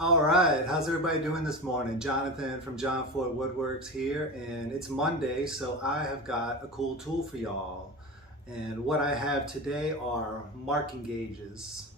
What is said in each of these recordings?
All right, how's everybody doing this morning? Jonathan from Jon Ford Woodworks here, and it's Monday, so I have got a cool tool for y'all. And what I have today are marking gauges.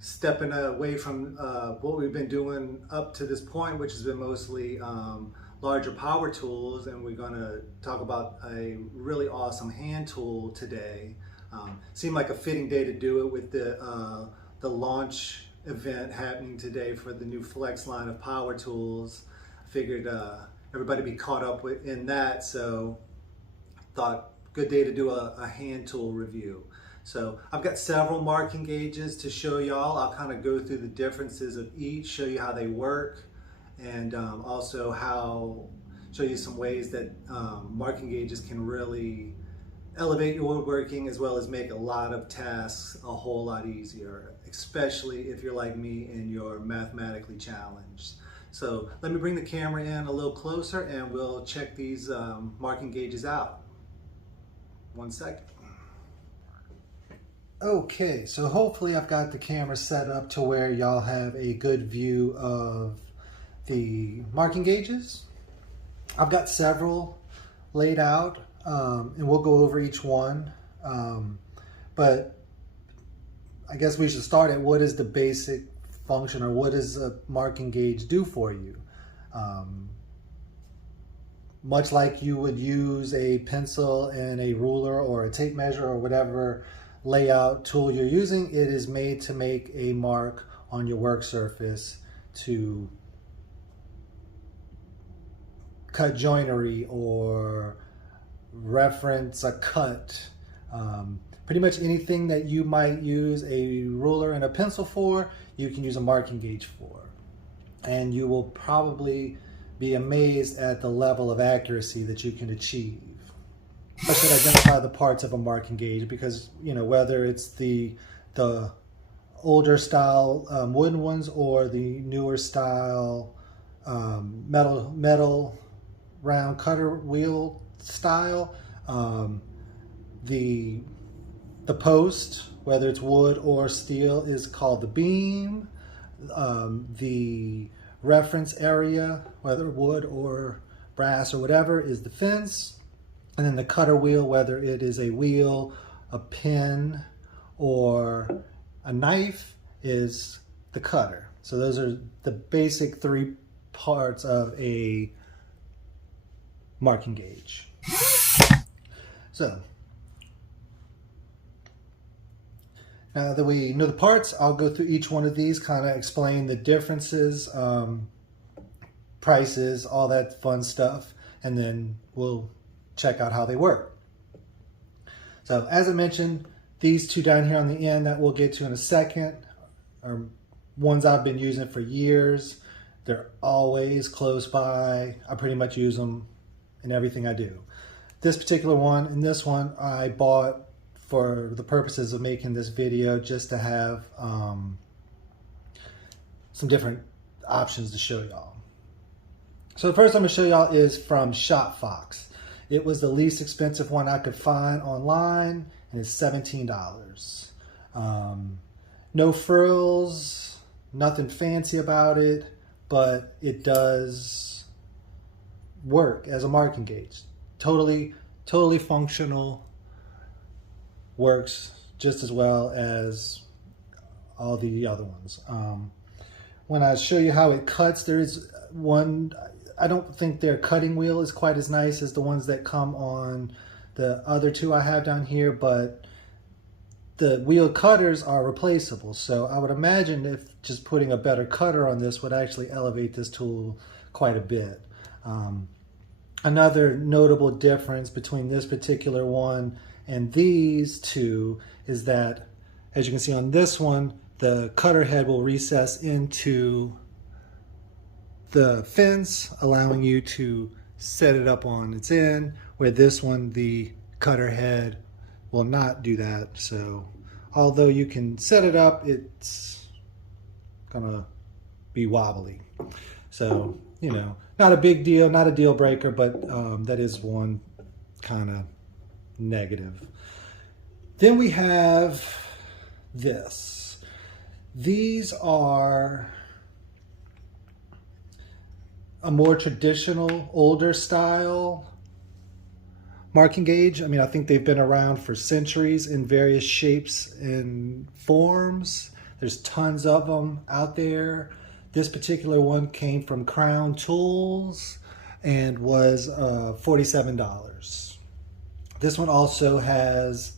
Stepping away from what we've been doing up to this point, which has been mostly larger power tools, and we're gonna talk about a really awesome hand tool today. Seemed like a fitting day to do it with the launch event happening today for the new Flex line of power tools. I figured everybody be caught up in that, so thought good day to do a hand tool review. So I've got several marking gauges to show y'all. I'll kind of go through the differences of each, show you how they work, and also show you some ways that marking gauges can really elevate your woodworking as well as make a lot of tasks a whole lot easier, especially if you're like me and you're mathematically challenged. So let me bring the camera in a little closer and we'll check these marking gauges out. 1 second. Okay, so hopefully I've got the camera set up to where y'all have a good view of the marking gauges. I've got several laid out. And we'll go over each one, but I guess we should start at what is the basic function, or what does a marking gauge do for you? Much like you would use a pencil and a ruler or a tape measure or whatever layout tool you're using, it is made to make a mark on your work surface to cut joinery or reference a cut. Pretty much anything that you might use a ruler and a pencil for, you can use a marking gauge for. And you will probably be amazed at the level of accuracy that you can achieve. I should identify the parts of a marking gauge because, you know, whether it's the older style wooden ones or the newer style metal round cutter wheel style, the post, whether it's wood or steel, is called the beam. The reference area, whether wood or brass or whatever, is the fence. And then the cutter wheel, whether it is a wheel, a pin, or a knife, is the cutter. So those are the basic three parts of a marking gauge. So, now that we know the parts, I'll go through each one of these, kind of explain the differences, prices, all that fun stuff, and then we'll check out how they work. So, as I mentioned, these two down here on the end that we'll get to in a second are ones I've been using for years. They're always close by. I pretty much use them in everything I do. This particular one and this one I bought for the purposes of making this video, just to have some different options to show y'all. So the first I'm going to show y'all is from ShopFox. It was the least expensive one I could find online, and it's $17. No frills, nothing fancy about it, but it does work as a marking gauge. Totally functional, works just as well as all the other ones. When I show you how it cuts, there is one, I don't think their cutting wheel is quite as nice as the ones that come on the other two I have down here, but the wheel cutters are replaceable. So I would imagine if just putting a better cutter on this would actually elevate this tool quite a bit. Another notable difference between this particular one and these two is that, as you can see on this one, the cutter head will recess into the fence, allowing you to set it up on its end, where this one, the cutter head will not do that. So although you can set it up, it's gonna be wobbly. So, you know, not a big deal, not a deal breaker, but that is one kind of negative. Then we have this. These are a more traditional, older style marking gauge. I mean, I think they've been around for centuries in various shapes and forms. There's tons of them out there. This particular one came from Crown Tools and was $47. This one also has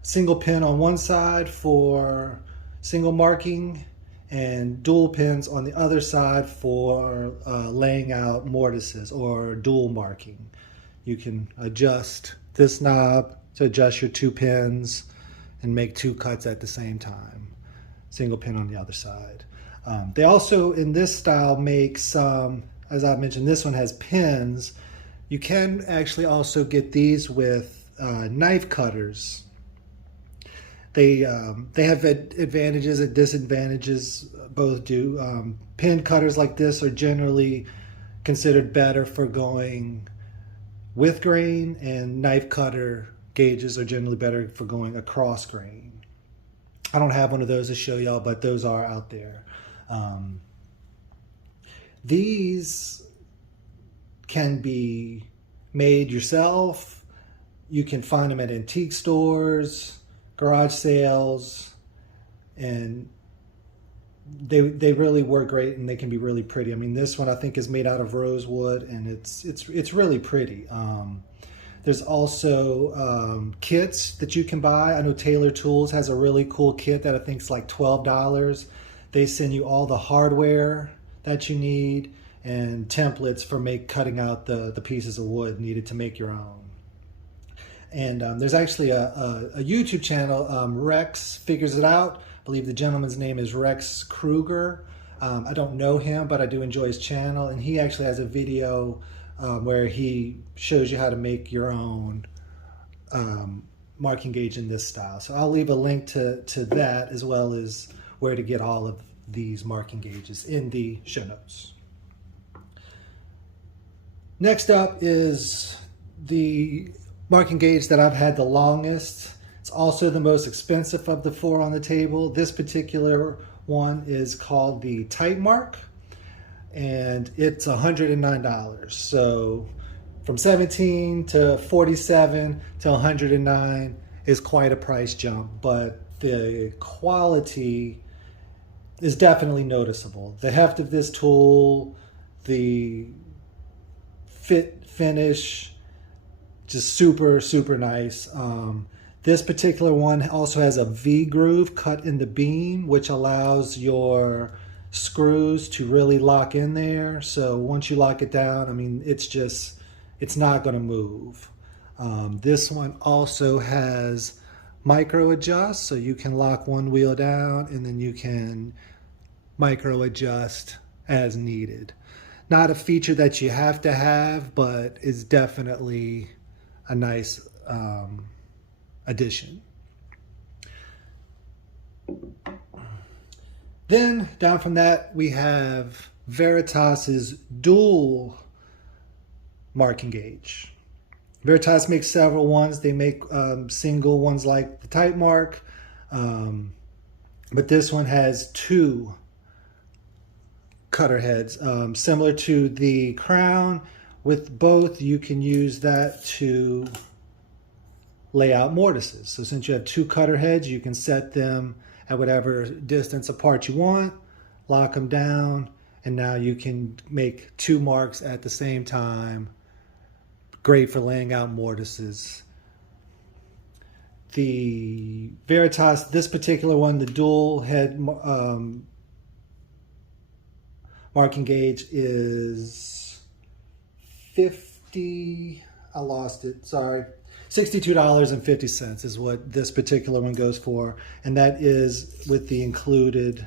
single pin on one side for single marking and dual pins on the other side for laying out mortises or dual marking. You can adjust this knob to adjust your 2 pins and make 2 cuts at the same time. Single pin on the other side. They also, in this style, make some, as I mentioned, this one has pins. You can actually also get these with knife cutters. They have advantages and disadvantages, both do. Pin cutters like this are generally considered better for going with grain, and knife cutter gauges are generally better for going across grain. I don't have one of those to show y'all, but those are out there. These can be made yourself. You can find them at antique stores, garage sales, and they really work great, and they can be really pretty. I mean, this one I think is made out of rosewood, and it's really pretty. There's also kits that you can buy. I know Taylor Tools has a really cool kit that I think is like $12. They send you all the hardware that you need and templates for cutting out the pieces of wood needed to make your own. And there's actually a YouTube channel, Rex Figures It Out. I believe the gentleman's name is Rex Kruger. I don't know him, but I do enjoy his channel. And he actually has a video where he shows you how to make your own marking gauge in this style. So I'll leave a link to that, as well as where to get all of these marking gauges in the show notes. Next up is the marking gauge that I've had the longest. It's also the most expensive of the 4 on the table. This particular one is called the Tite Mark, and it's $109. So from 17 to 47 to 109 is quite a price jump, but the quality is definitely noticeable. The heft of this tool, the finish, just super, super nice. This particular one also has a V groove cut in the beam, which allows your screws to really lock in there. So once you lock it down, I mean, it's not going to move. This one also has micro adjust, so you can lock one wheel down and then you can micro adjust as needed. Not a feature that you have to have, but it's definitely a nice addition. Then down from that, we have Veritas's dual marking gauge. Veritas makes several ones. They make single ones like the Tite Mark, but this one has 2 cutter heads, similar to the Crown. With both, you can use that to lay out mortises. So since you have 2 cutter heads, you can set them at whatever distance apart you want, lock them down, and now you can make 2 marks at the same time. Great for laying out mortises. The Veritas, this particular one, the dual head marking gauge is $62.50 is what this particular one goes for, and that is with the included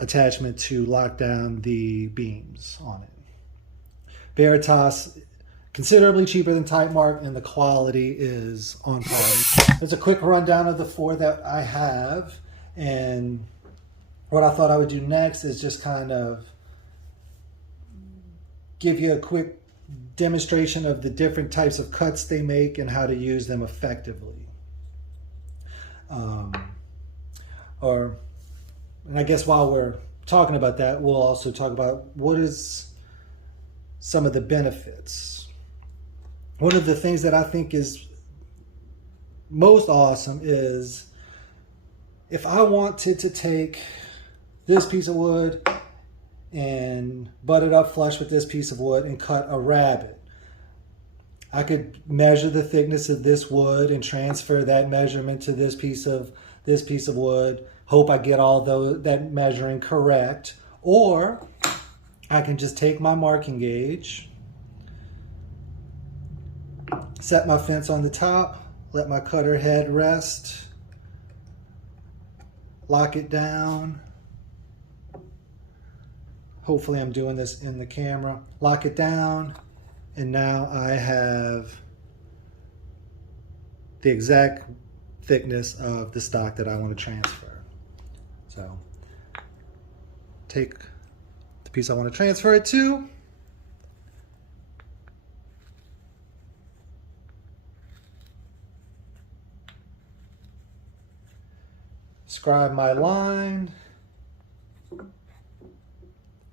attachment to lock down the beams on it. Veritas, considerably cheaper than Tite Mark, and the quality is on par. There's a quick rundown of the 4 that I have, and what I thought I would do next is just kind of give you a quick demonstration of the different types of cuts they make and how to use them effectively. And I guess while we're talking about that, we'll also talk about what is some of the benefits. One of the things that I think is most awesome is if I wanted to take this piece of wood and butt it up flush with this piece of wood and cut a rabbet, I could measure the thickness of this wood and transfer that measurement to this piece of wood. Hope I get all that measuring correct. Or I can just take my marking gauge, set my fence on the top, let my cutter head rest, lock it down. Hopefully I'm doing this in the camera. Lock it down, and now I have the exact thickness of the stock that I want to transfer. So take the piece I want to transfer it to, scribe my line,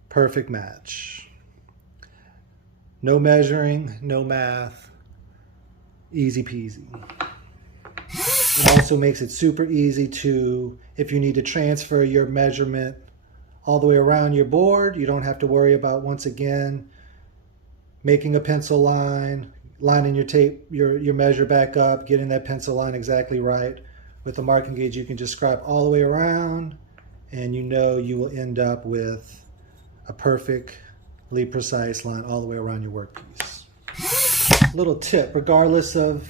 perfect match. No measuring, no math, easy peasy. It also makes it super easy to, if you need to transfer your measurement all the way around your board, you don't have to worry about, once again, making a pencil line, lining your tape, your measure back up, getting that pencil line exactly right. With the marking gauge, you can just scribe all the way around, and you know you will end up with a perfectly precise line all the way around your workpiece. Little tip, regardless of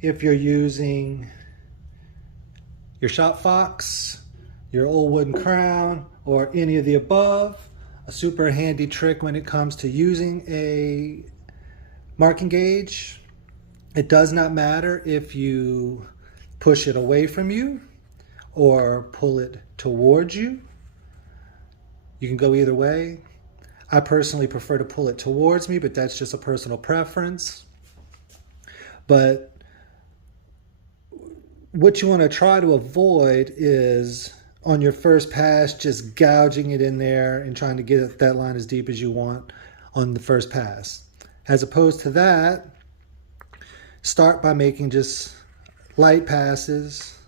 if you're using your shop fox, your old wooden crown, or any of the above, a super handy trick when it comes to using a marking gauge. It does not matter if you push it away from you or pull it towards you. You can go either way. I personally prefer to pull it towards me, but that's just a personal preference. But what you want to try to avoid is on your first pass just gouging it in there and trying to get that line as deep as you want on the first pass. As opposed to that, start by making just light passes,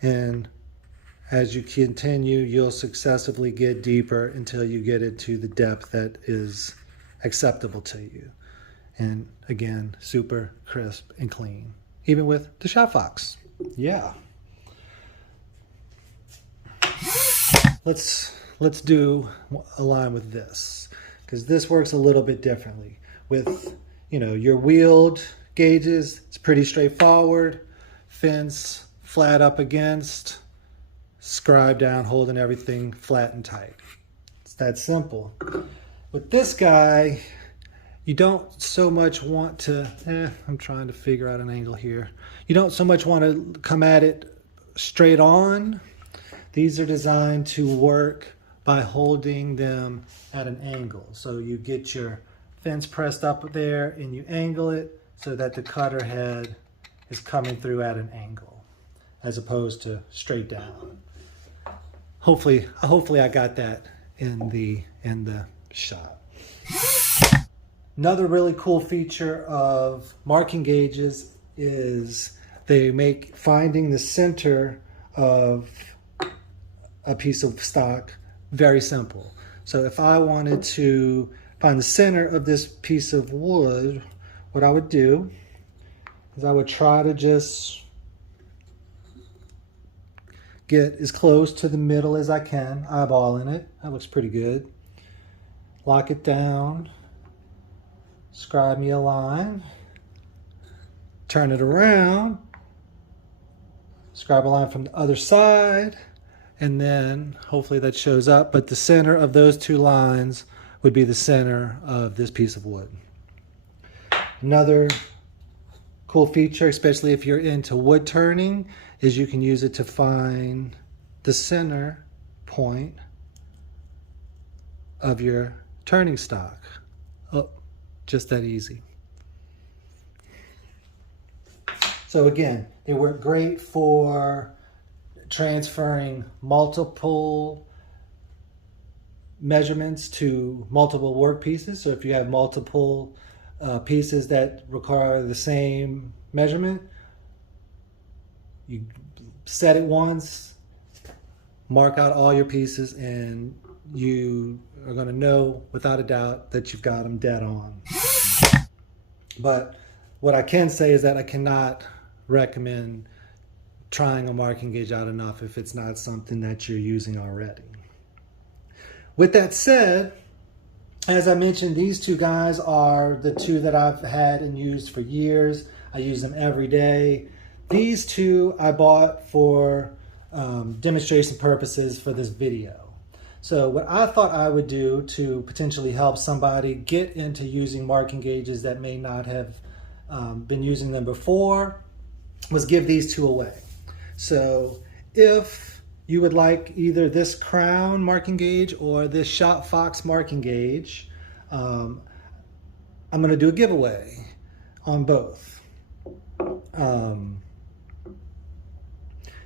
and as you continue, you'll successively get deeper until you get it to the depth that is acceptable to you. And again, super crisp and clean, even with the shop fox. Yeah. Let's do a line with this, because this works a little bit differently. With, your wheeled gauges, it's pretty straightforward. Fence flat up against, scribe down, holding everything flat and tight. It's that simple. With this guy, you don't so much want to, I'm trying to figure out an angle here. You don't so much want to come at it straight on. These are designed to work by holding them at an angle. So you get your fence pressed up there and you angle it so that the cutter head is coming through at an angle as opposed to straight down. Hopefully I got that in the shot. Another really cool feature of marking gauges is they make finding the center of a piece of stock very simple. So if I wanted to find the center of this piece of wood, what I would do is I would try to just get as close to the middle as I can, eyeballing it. That looks pretty good. Lock it down, scribe me a line, turn it around, scribe a line from the other side, and then hopefully that shows up, but the center of those two lines would be the center of this piece of wood. Another cool feature, especially if you're into wood turning, is you can use it to find the center point of your turning stock. Oh, just that easy. So again, they work great for transferring multiple measurements to multiple work pieces. So if you have multiple pieces that require the same measurement, you set it once, mark out all your pieces, and you are going to know without a doubt that you've got them dead on. But what I can say is that I cannot recommend trying a marking gauge out enough if it's not something that you're using already. With that said, as I mentioned, these two guys are the two that I've had and used for years. I use them every day. These two I bought for demonstration purposes for this video. So what I thought I would do to potentially help somebody get into using marking gauges that may not have been using them before was give these two away. So if you would like either this Crown marking gauge or this Shop Fox marking gauge, I'm going to do a giveaway on both.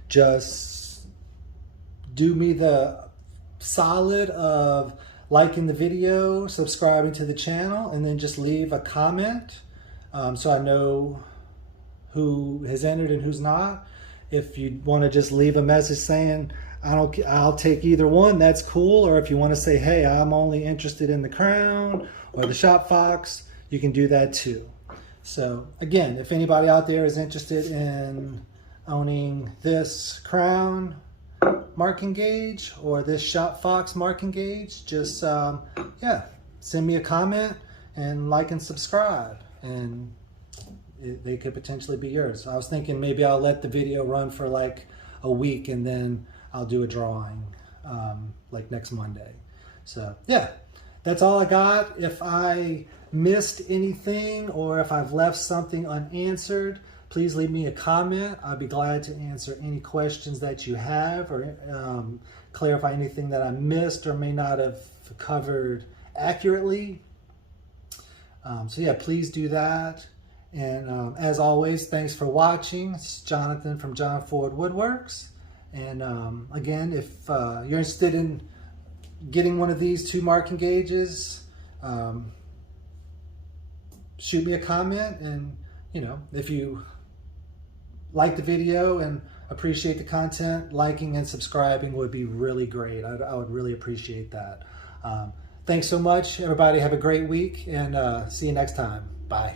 Just do me the solid of liking the video, subscribing to the channel, and then just leave a comment so I know who has entered and who's not. If you want to just leave a message saying I'll take either one, that's cool. Or if you want to say, hey, I'm only interested in the Crown or the Shop Fox, you can do that too. So again, if anybody out there is interested in owning this Crown marking gauge or this Shop Fox marking gauge, just yeah, send me a comment and like and subscribe, and they could potentially be yours. So I was thinking maybe I'll let the video run for like a week and then I'll do a drawing like next Monday. So yeah, that's all I got. If I missed anything or if I've left something unanswered, please leave me a comment. I'd be glad to answer any questions that you have or clarify anything that I missed or may not have covered accurately. So yeah, please do that. And as always, thanks for watching. It's Jonathan from Jon Ford Woodworks. And again, if you're interested in getting one of these two marking gauges, shoot me a comment. And you know, if you like the video and appreciate the content, liking and subscribing would be really great. I would really appreciate that. Thanks so much, everybody. Have a great week, and see you next time. Bye.